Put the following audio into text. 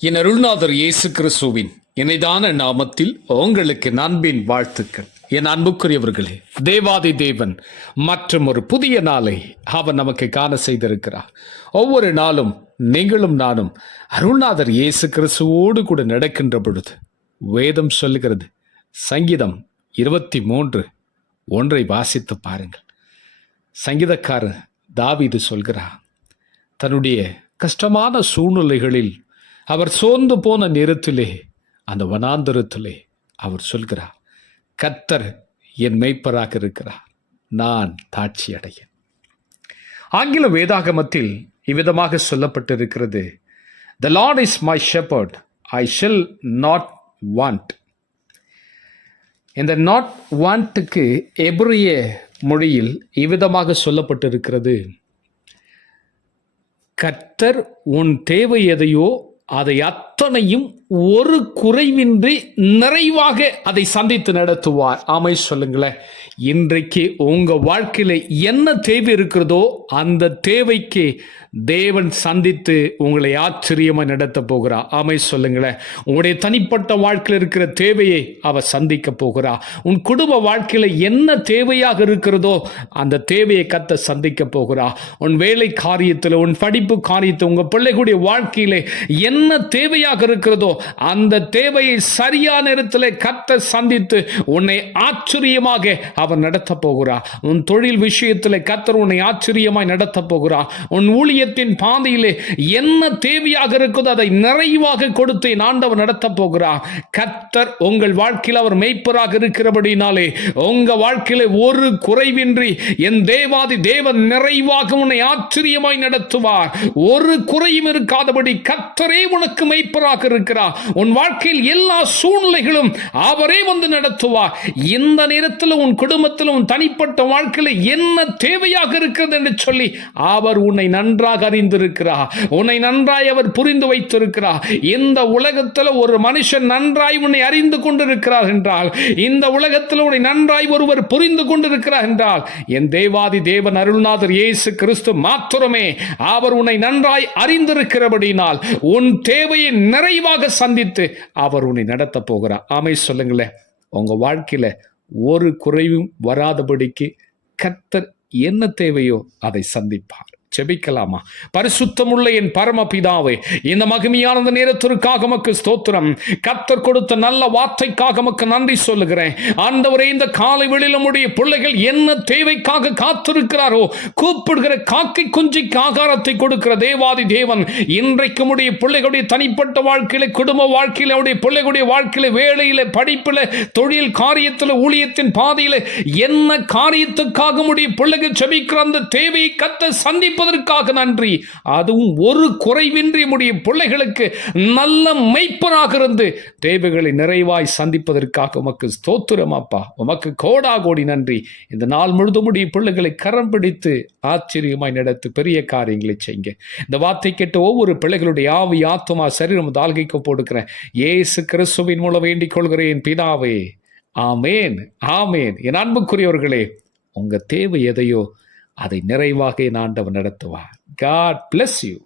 என் அருள்நாதர் இயேசு கிறிஸ்துவின் இணைதான நாமத்தில் உங்களுக்கு அன்பின் வாழ்த்துக்கள். என் அன்புக்குரியவர்களே, தேவாதி தேவன் மற்றும் ஒரு புதிய நாளை அவர் நமக்கு காண செய்திருக்கிறார். ஒவ்வொரு நாளும் நீங்களும் நானும் அருள்நாதர் இயேசு கிறிஸ்துவோடு கூட நடக்கின்ற பொழுது வேதம் சொல்லுகிறது, சங்கீதம் 23:1 வாசித்து பாருங்கள். சங்கீதக்காரர் தாவீது சொல்கிறார், தன்னுடைய கஷ்டமான சூழ்நிலைகளில் அவர் சோர்ந்து போன நேரத்திலே, அந்த வனாந்தரத்திலே அவர் சொல்கிறார், கர்த்தர் என் மேய்ப்பராக இருக்கிறார், நான் தாட்சி அடையேன். ஆங்கில வேதாகமத்தில் இவ்விதமாக சொல்லப்பட்டிருக்கிறது, The Lord is my shepherd, I shall not want. இந்த not want-க்கு எபிரிய மொழியில் இவ்விதமாக சொல்லப்பட்டிருக்கிறது, கர்த்தர் உன் தேவை எதையோ அதை அத்தனையும் ஒரு குறைவின்றி நிறைவாக அதை சந்தித்து நடத்துவார். ஆமை சொல்லுங்களேன். இன்றைக்கு உங்க வாழ்க்கையில என்ன தேவை இருக்கிறதோ அந்த தேவைக்கு தேவன் சந்தித்து உங்களை ஆச்சரியமாக நடத்த போகிறார். ஆமை சொல்லுங்களேன். உங்களுடைய தனிப்பட்ட வாழ்க்கையில் இருக்கிற தேவையை அவர் சந்திக்க போகிறார். உன் குடும்ப வாழ்க்கையில என்ன தேவையாக இருக்கிறதோ அந்த தேவையை கத்த சந்திக்க போகிறார். உன் வேலை காரியத்தில், உன் படிப்பு காரியத்தில், உங்க பிள்ளைகளுடைய வாழ்க்கையில என்ன தேவையாக இருக்கிறதோ அந்த தேவையை சரியான நேரத்தில் கத்த சந்தித்து உன்னை ஆச்சரியமாக அவர் நடத்த போகிறார். உன் தொழில் விஷயத்தில் கத்தர் உன்னை ஆச்சரியமாய் நடத்த போகிறார். உன் ஊழியத்தின் பாதையிலே என்ன தேவையாக இருக்கிறதோ அதை நிறைவாக கொடுத்து ஆண்டவர் நடத்த போகிறார். கர்த்தர் உங்கள் வாழ்க்கையில் அவர் மேய்ப்பராக இருக்கிறபடினாலே உங்க வாழ்க்கையில ஒரு குறைவின்றி என் தேவாதி தேவன் நிறைவாக உன்னை ஆச்சரியமாய் நடத்துவார். ஒரு குறையும் இருக்காதபடி கர்த்தரே உனக்கு மேய்ப்பராக இருக்கிறார். உன் வாழ்க்கையில் எல்லா சூழ்நிலைகளும் அவரே வந்து நடத்துவார். இந்த நேரத்தில் உன் குடும்பத்தில், உன் தனிப்பட்ட வாழ்க்கையில் என்ன தேவையாக இருக்கிறது என்று சொல்லி அவர் உன்னை நன்றாக அறிந்திருக்கிறார். உன்னை நன்றாய் அவர் புரிந்து வைத்திருக்கிறார். இந்த உலகத்தில் ஒரு மனுஷன் நன்றாய் உன்னை அறிந்து கொண்டிருக்கிறார் என்றால், இந்த உலகத்தில் உன்னை நன்றாய் ஒருவர் புரிந்து கொண்டிருக்கிறார் என்றால், என் தேவாதி தேவன் அருள்நாதர் இயேசு கிறிஸ்து மாத்திரமே அவர் உன்னை நன்றாய் அறிந்திருக்கிறபடினால் உன் தேவையை நிறைவாக சந்தித்து அவர் உன்னை நடத்த போகிறார். ஆமை சொல்லுங்களேன். உங்க வாழ்க்கையில ஒரு குறைவும் வராதபடிக்கு கர்த்தர் என்ன தேவையோ அதை சந்திப்பார். ஜெபிக்கலாமா? பரிசுத்தமுள்ள என் பரமபிதாவே, இந்த மகிமையான நேரத்திற்காக உமக்கு ஸ்தோத்திரம். கர்த்தர் கொடுத்த நல்ல வார்த்தைக்காக உமக்கு நன்றி சொல்லுகிறேன். ஆண்டவரே, இந்த காலை வேளையில் நம்முடைய பிள்ளைகள் என்ன தேவைக்காக காத்திருக்கிறாரோ, கூப்பிடுகிற காக்கை குஞ்சிக்கு ஆகாரத்தை கொடுக்கிற தேவாதி தேவன் இன்றைக்கு நம்முடைய பிள்ளைகளுடைய தனிப்பட்ட வாழ்க்கையில, குடும்ப வாழ்க்கையில, அவருடைய பிள்ளைகளுடைய வாழ்க்கையில, வேலையில, படிப்பில், தொழில் காரியத்தில், ஊழியத்தின் பாதையில என்ன காரியத்துக்காக நம்முடைய பிள்ளைகள் ஜெபிக்கிற அந்த தேவையை கர்த்தர் சந்திப்பதற்காக நன்றி. அதுவும் ஒரு குறைவின்றி நம்முடைய பிள்ளைகளுக்கு நல்ல மேய்ப்பராக இருந்து தேவைகளை நிறைவாய் சந்திப்பதற்காக உமக்கு ஸ்தோத்திரம் அப்பா. உமக்கு கோடா கோடி நன்றி. இந்த நாள் முழுதும் உடைய பிள்ளைகளை கரம் பிடித்து ஆச்சரியமாய் நடத்து பெரிய காரியங்களை செய்யுங்க. இந்த வார்த்தை கேட்ட ஒவ்வொரு பிள்ளைகளுடைய ஆவி, ஆத்துமா, சரீரம் தாழ்கைக்கு போடுக்கிறேன். இயேசு கிறிஸ்துவின் மூலம் வேண்டிக் கொள்கிறேன் பிதாவே. ஆமேன், ஆமேன். என் அன்புக்குரியவர்களே, உங்க தேவை எதையோ அதை நிறைவாக ஆண்டவர் நடத்துவார். God bless you.